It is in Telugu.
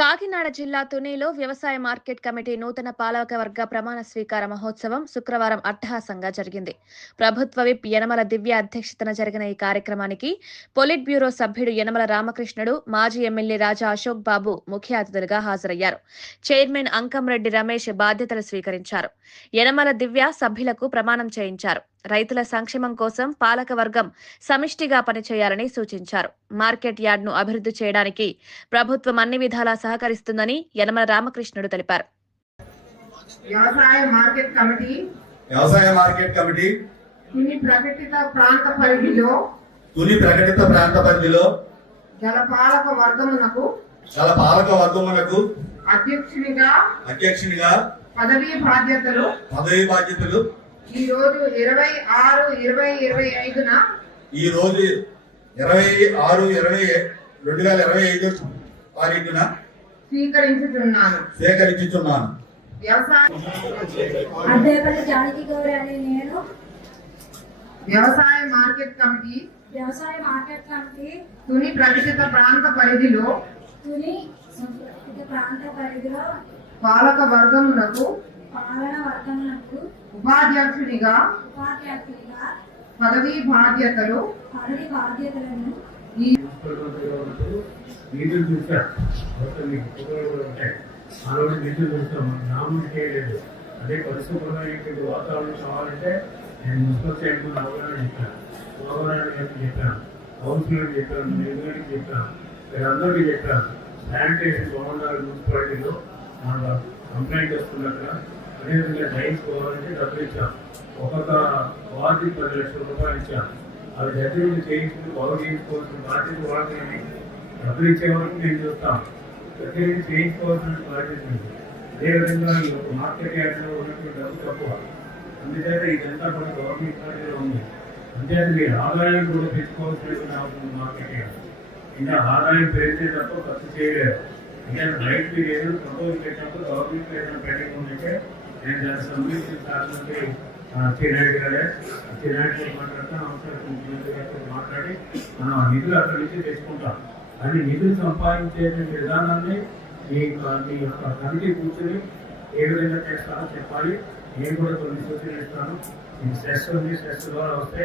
కాకినాడ జిల్లా తునిలో వ్యవసాయ మార్కెట్ కమిటీ నూతన పాలకవర్గ ప్రమాణ స్వీకార మహోత్సవం శుక్రవారం అట్టహాసంగా జరిగింది. ప్రభుత్వ విప్ యనమల దివ్య అధ్యక్షతన జరిగిన ఈ కార్యక్రమానికి పొలిట్ బ్యూరో సభ్యుడు యనమల రామకృష్ణుడు, మాజీ ఎమ్మెల్యే రాజా అశోక్ బాబు ముఖ్య అతిథులుగా హాజరయ్యారు. చైర్మన్ అంకంరెడ్డి రమేష్ బాధ్యతలు స్వీకరించారు. యనమల దివ్య సభ్యులకు ప్రమాణం చేయించారు. రైతుల సంక్షేమం కోసం పాలకవర్గం సమిష్టిగా పనిచేయాలని సూచించారు. మార్కెట్ యార్డ్ను అభివృద్ధి చేయడానికి ప్రభుత్వం అన్ని విధాలా సహకరిస్తుందని యనమల రామకృష్ణుడు తెలిపారు. వ్యవసాయ మార్కెట్ కమిటీ తుని ప్రకటిత ప్రాంత పరిధిలో జలపాలక వర్గమునకు అధ్యక్షునిగా పదవీ బాధ్యతలు ఈ రోజు 26/2025 తారీఖున స్వీకరించుచున్నాను. వ్యవసాయ మార్కెట్ కమిటీ తుని ప్రకటిత ప్రాంత పరిధిలో పాలక వర్గమునకు ఉపాధ్యక్షునిగా పదవీ బాధ్యతలను నిధులు చూసారు. ఆ రోజు నిధులు చూస్తాం, నామం చేయలేదు. అదే పరిశుభ్రమైన వాతావరణం కావాలంటే నేను మున్సిపల్ చైర్మన్ అవగాహన చెప్పాను, కౌన్సిలర్కి చెప్పాను, నిధులకి చెప్పాను, మీరందరికీ చెప్పాను. శానిటేషన్ బాగుండాలి మున్సిపాలిటీలో మన కంప్లైంట్ వస్తున్నక్కడ. అదేవిధంగా రైన్స్ పోవాలంటే డబ్బులు ఇచ్చాం. ఒక్కొక్క వార్డుకి 10 లక్షల రూపాయలు ఇచ్చాం. అవి దగ్గర చేయించుకుని బాగు చేయించుకోవాల్సిన బాధ్యత వాళ్ళని. డబ్బులు ఇచ్చే వరకు నేను చూస్తాను, దగ్గర చేయించుకోవాల్సిన బాధ్యత. అదేవిధంగా ఈ మార్కెట్ యార్డ్లో ఉన్నటువంటి డబ్బు తక్కువ, అందుచేత ఇదంతా కూడా గవర్నమెంట్ పరిధిలో ఉంది. అంతేత మీరు ఆదాయం కూడా తెచ్చుకోవాల్సిన అవసరం మార్కెట్ యార్డ్. ఇంకా ఆదాయం పెరిగితే తప్ప ఖర్చు చేయలేదు. ఇంకా రైట్ మీరు ఏదైనా ప్రపోజ్ పెట్టినప్పుడు గవర్నమెంట్ ఏదైనా పెండింగ్ ఉంటే నేను దాన్ని సంబంధించిన సార్లు చిన్నాయుడు గారే మాట్లాడతాను, అవసరం ముఖ్యమంత్రి గారితో మాట్లాడి మనం ఆ నిధులు అక్కడి నుంచి తెచ్చుకుంటాం. అని నిధులు సంపాదించేటువంటి విధానాన్ని మీ యొక్క కమిటీ కూర్చొని ఏ విధంగా చేస్తారో చెప్పాలి. నేను కూడా కొన్ని సూచనలు ఇస్తాను. ఈ సెస్ ఉంది, సెస్ ద్వారా వస్తే